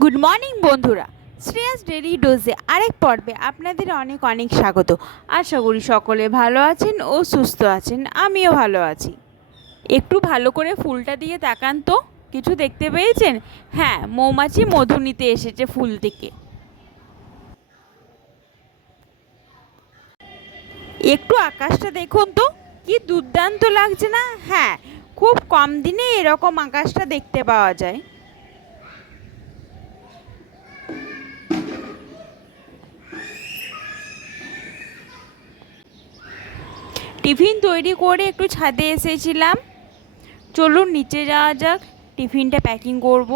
Good morning বন্ধুরা, Shreyas daily ডোজে আরেক পর্বে আপনাদের অনেক অনেক স্বাগত। আশা করি সকলে ভালো আছেন ও সুস্থ আছেন। আমিও ভালো আছি। একটু ভালো করে ফুলটা দিয়ে তাকান তো, কিছু দেখতে পেয়েছেন? হ্যাঁ, মৌমাছি মধু নিতে এসেছে ফুল থেকে। একটু আকাশটা দেখুন তো, কি দুর্দান্ত লাগছে না? হ্যাঁ, খুব কম দিনে এরকম আকাশটা দেখতে পাওয়া যায়। টিফিন তৈরি করে একটু ছাদে এসেছিলাম। চলুন নিচে যাওয়া যাক, টিফিনটা প্যাকিং করব।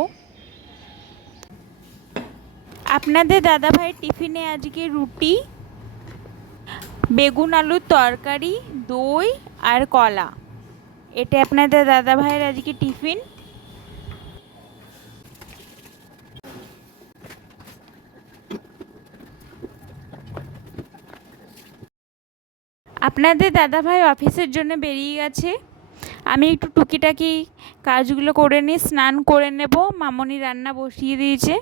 আপনাদের দাদাভাইয়ের টিফিনে আজকে রুটি, বেগুন আলুর তরকারি, দই আর কলা। এটা আপনাদের দাদাভাইয়ের আজকে টিফিন। আপনাদের দাদাভাই অফিসের জন্য বেরিয়ে গেছে। আমি একটু টুকিটাকি কাজগুলো করে নিই, স্নান করে নেব। মামনি রান্না বসিয়ে দিয়েছে।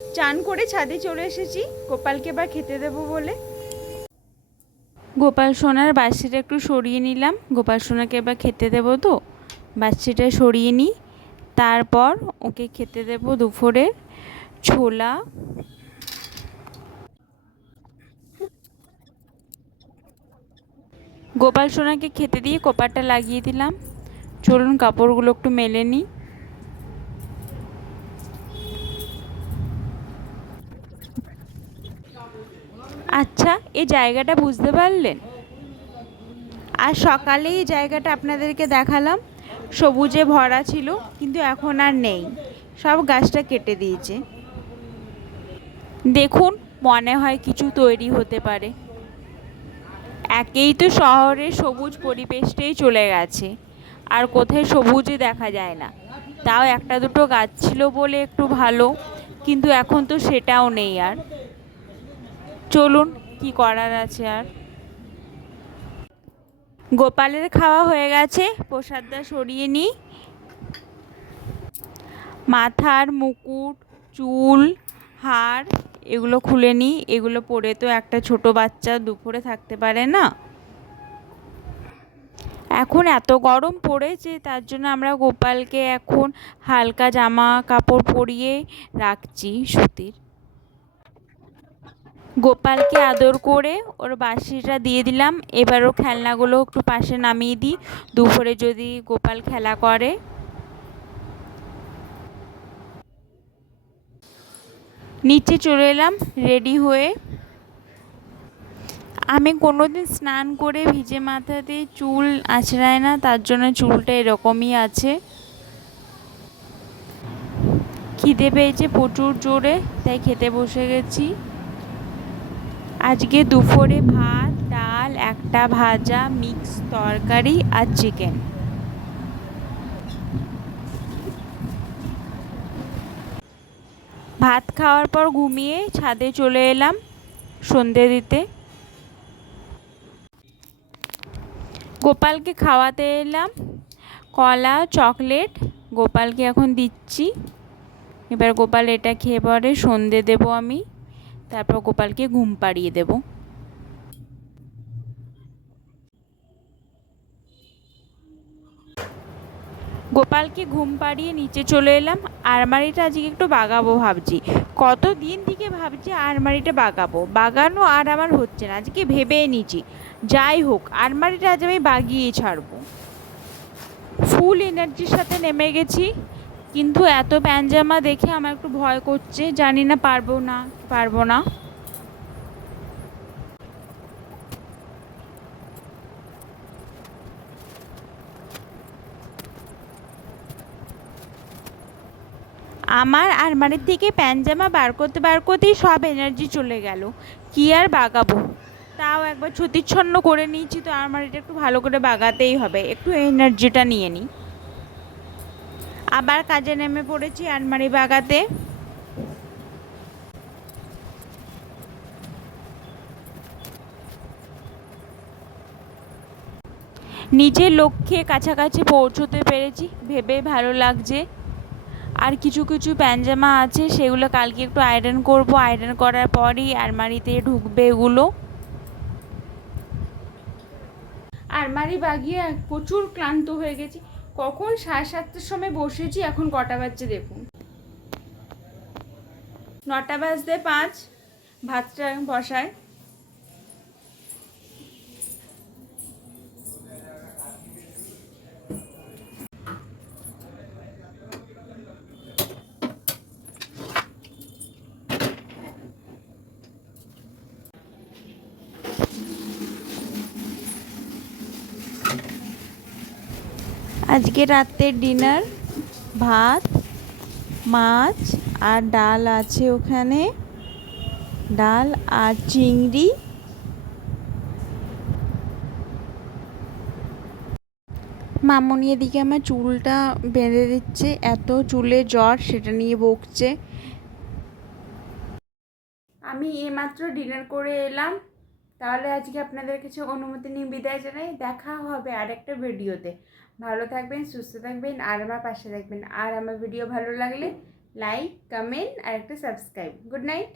চান করে ছাদে চলে এসেছি গোপালকে এবার খেতে দেবো বলে। গোপাল সোনার বাচ্চাটা একটু সরিয়ে নিলাম। গোপাল সোনাকে এবার খেতে দেবো, তো বাচ্চাটা সরিয়ে নিই, তারপর ওকে খেতে দেব দুপুরের ছোলা। গোপাল সোনাকে খেতে দিয়ে কোপারটা লাগিয়ে দিলাম। চলুন কাপড়গুলো একটু মেলে নিই। আচ্ছা, এই জায়গাটা বুঝতে পারলেন? আর সকালে এই জায়গাটা আপনাদেরকে দেখালাম, সবুজে ভরা ছিল, কিন্তু এখন আর নেই, সব গাছটা কেটে দিয়েছে। দেখুন, মনে হয় কিছু তৈরি হতে পারে। একেই তো শহরের সবুজ পরিবেশটাই চলে গেছে, আর কোথায় সবুজই দেখা যায় না। তাও একটা দুটো গাছ ছিল বলে একটু ভালো, কিন্তু এখন তো সেটাও নেই আর। চলুন, কি করার আছে আর। গোপালের খাওয়া হয়ে গেছে, প্রসাদটা সরিয়ে নিই। মাথার মুকুট, চুল, হার এগুলো খুলে নিই। এগুলো পরে তো একটা ছোট বাচ্চা দুপুরে থাকতে পারে না। এখন এত গরম পড়েছে, তার জন্য আমরা গোপালকে এখন হালকা জামা কাপড় পরিয়ে রাখছি সুতির। গোপালকে আদর করে ওর বাঁশিটা দিয়ে দিলাম। এবার ওর খেলনাগুলো একটু পাশে নামিয়ে দিই, দুপুরে যদি গোপাল খেলা করে। নিচে চলে এলাম রেডি হয়ে। আমি কোনোদিন স্নান করে ভিজে মাথাতে চুল আঁচড়াই না, তার জন্য চুলটা এরকমই আছে। খিদে পেয়েছে প্রচুর জোরে, তাই খেতে বসে গেছি। আজকে দুপুরে ভাত, ডাল, একটা ভাজা, মিক্স তরকারি আর চিকেন। ভাত খাওয়ার পর ঘুমিয়ে ছাদে চলে এলাম সন্ধে দিতে। গোপালকে খাওয়াতে এলাম কলা, চকলেট। গোপালকে এখন দিচ্ছি। এবার গোপাল এটা খেয়ে পরে সন্ধে দেবো আমি, তারপর গোপালকে ঘুম পাড়িয়ে দেব। গোপালকে ঘুম পাড়িয়ে নিচে চলে এলাম। আলমারিটা আজকে একটু বাগাবো ভাবছি। কত দিন থেকে ভাবছি আলমারিটা বাগানো আর আমার হচ্ছে না। আজকে ভেবে নিচ্ছি, যাই হোক আলমারিটা আজ আমি বাগিয়ে ছাড়বো। ফুল এনার্জির সাথে নেমে গেছি, কিন্তু এত প্যানজামা দেখে আমার একটু ভয় করছে, জানি না পারবো না। আমার আলমারির থেকে প্যানজামা বার করতেই সব এনার্জি চলে গেল। কি আর বাগাবো, তাও একবার ছত্তিচ্ছন্ন করে নিয়েছি, তো আলমারিটা একটু ভালো করে বাগাতেই হবে, একটু এনার্জিটা নিয়ে নিই। আবার কাজে নেমে পড়েছি আলমারি বাগাতে। নিজের লক্ষ্যে কাছাকাছি পৌঁছতে পেরেছি ভেবে ভালো লাগছে। আর কিছু কিছু প্যান্ট-জামা আছে, সেগুলো কালকে একটু আয়রন করব। আয়রন করার পরই আলমারিতে ঢুকবে এগুলো। আলমারি বাগিয়ে প্রচুর ক্লান্ত হয়ে গেছি। কখন 7:30টার সময় বসেছি, এখন কটা বাজছে দেখুন, 9:05। ভাতটা বসায়। আজকে রাতের ডিনার ভাত, মাছ আর ডাল আছে ওখানে, ডাল আর চিংড়ি। মামনি এদিকে আমার চুলটা বেঁধে দিচ্ছে, এত চুলে জ্বর, সেটা নিয়ে বকছে। আমি এইমাত্র ডিনার করে এলাম। তাহলে আজকে আপনাদের কিছু অনুমতি নিয়ে বিদায় জানাই। দেখা হবে আরেকটা ভিডিওতে। ভালো থাকবেন, সুস্থ থাকবেন, আর আমার পাশে থাকবেন। আর আমার ভিডিও ভালো লাগলে লাইক, কমেন্ট আর একটা সাবস্ক্রাইব। Good night.